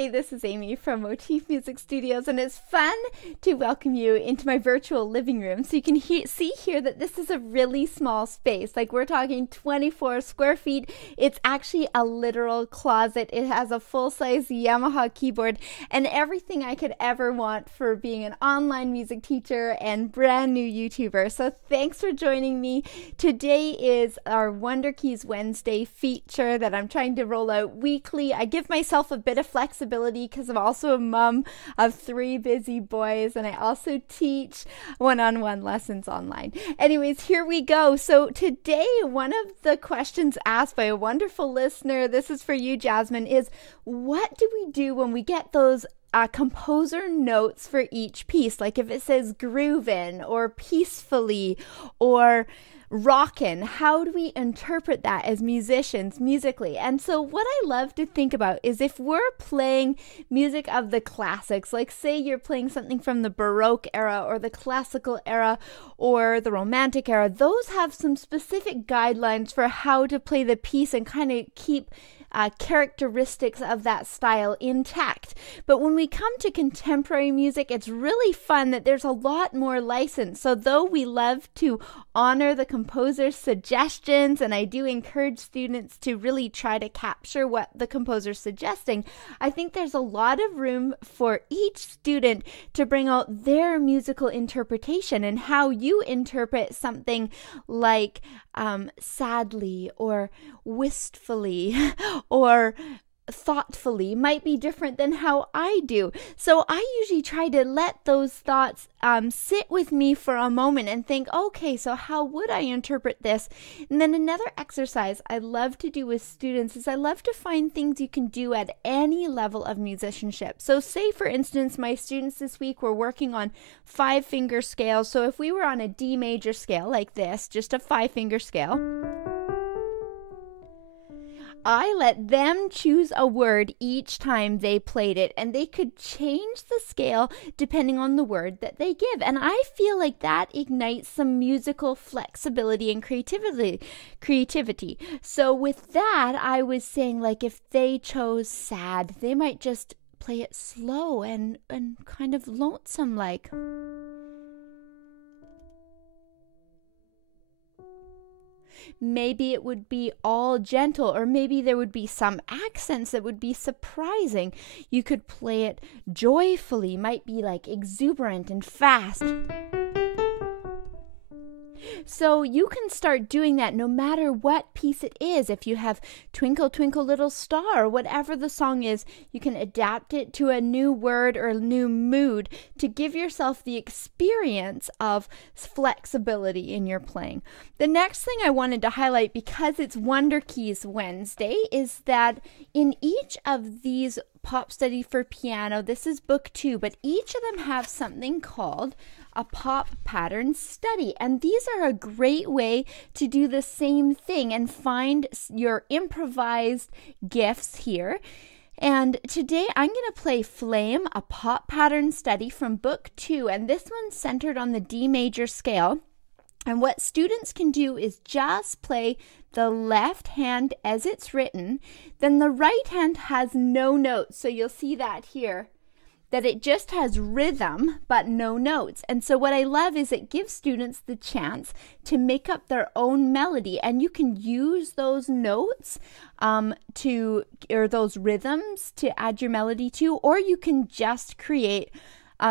Hey, this is Amy from Motif Music Studios, and it's fun to welcome you into my virtual living room. So you can see here that this is a really small space. Like, we're talking 24 square feet. It's actually a literal closet. It has a full-size Yamaha keyboard and everything I could ever want for being an online music teacher and brand new YouTuber. So thanks for joining me. Today is our Wunderkeys Wednesday feature that I'm trying to roll out weekly. I give myself a bit of flexibility because I'm also a mom of 3 busy boys, and I also teach one-on-one lessons online. Anyways, here we go. So today, one of the questions asked by a wonderful listener, this is for you, Jasmine, is what do we do when we get those composer notes for each piece? Like if it says groovin' or peacefully or rockin', how do we interpret that as musicians musically? And so what I love to think about is if we're playing music of the classics, like say you're playing something from the Baroque era or the classical era or the Romantic era, those have some specific guidelines for how to play the piece and kind of keep characteristics of that style intact. But when we come to contemporary music, it's really fun that there's a lot more license. So though we love to honor the composer's suggestions, and I do encourage students to really try to capture what the composer's suggesting, I think there's a lot of room for each student to bring out their musical interpretation and how you interpret something like sadly or wistfully or thoughtfully might be different than how I do. So I usually try to let those thoughts sit with me for a moment and think, okay, so how would I interpret this? And then another exercise I love to do with students is I love to find things you can do at any level of musicianship. So say, for instance, my students this week were working on 5-finger scales. So if we were on a D major scale like this, just a 5-finger scale, I let them choose a word each time they played it, and they could change the scale depending on the word that they give. And I feel like that ignites some musical flexibility and creativity. So with that, I was saying, like, if they chose sad, they might just play it slow and kind of lonesome like. Maybe it would be all gentle, or maybe there would be some accents that would be surprising. You could play it joyfully, might be like exuberant and fast. So you can start doing that no matter what piece it is. If you have Twinkle Twinkle Little Star, whatever the song is, you can adapt it to a new word or a new mood to give yourself the experience of flexibility in your playing. The next thing I wanted to highlight, because it's Wunderkeys Wednesday, is that in each of these pop study for piano, this is book 2, but each of them have something called a pop pattern study, and these are a great way to do the same thing and find your improvised gifts here. And today I'm going to play Flame, a pop pattern study from book 2, and this one's centered on the D major scale. And what students can do is just play the left hand as it's written, then the right hand has no notes, so you'll see that here, that it just has rhythm but no notes. And so what I love is it gives students the chance to make up their own melody, and you can use those notes or those rhythms to add your melody to, or you can just create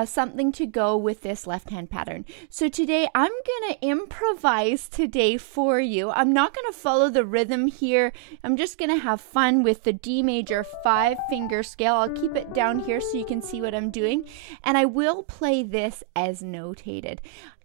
something to go with this left-hand pattern. So today I'm going to improvise today for you. I'm not going to follow the rhythm here. I'm just going to have fun with the D major 5-finger scale. I'll keep it down here so you can see what I'm doing. And I will play this as notated.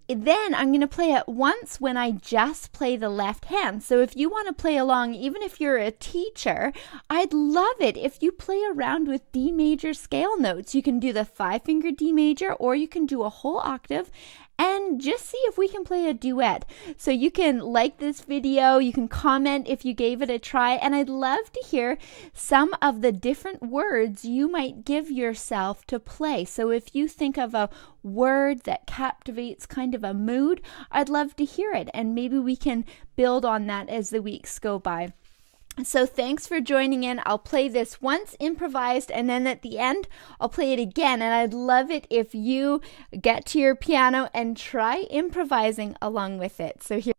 Then I'm going to play it once when I just play the left hand. So if you want to play along, even if you're a teacher, I'd love it if you play around with D major scale notes. You can do the 5-finger D major, or you can do a whole octave and just see if we can play a duet. So you can like this video, you can comment if you gave it a try, and I'd love to hear some of the different words you might give yourself to play. So if you think of a word that captivates kind of a mood, I'd love to hear it, and maybe we can build on that as the weeks go by. So thanks for joining in. I'll play this once improvised, and then at the end, I'll play it again. And I'd love it if you get to your piano and try improvising along with it. So here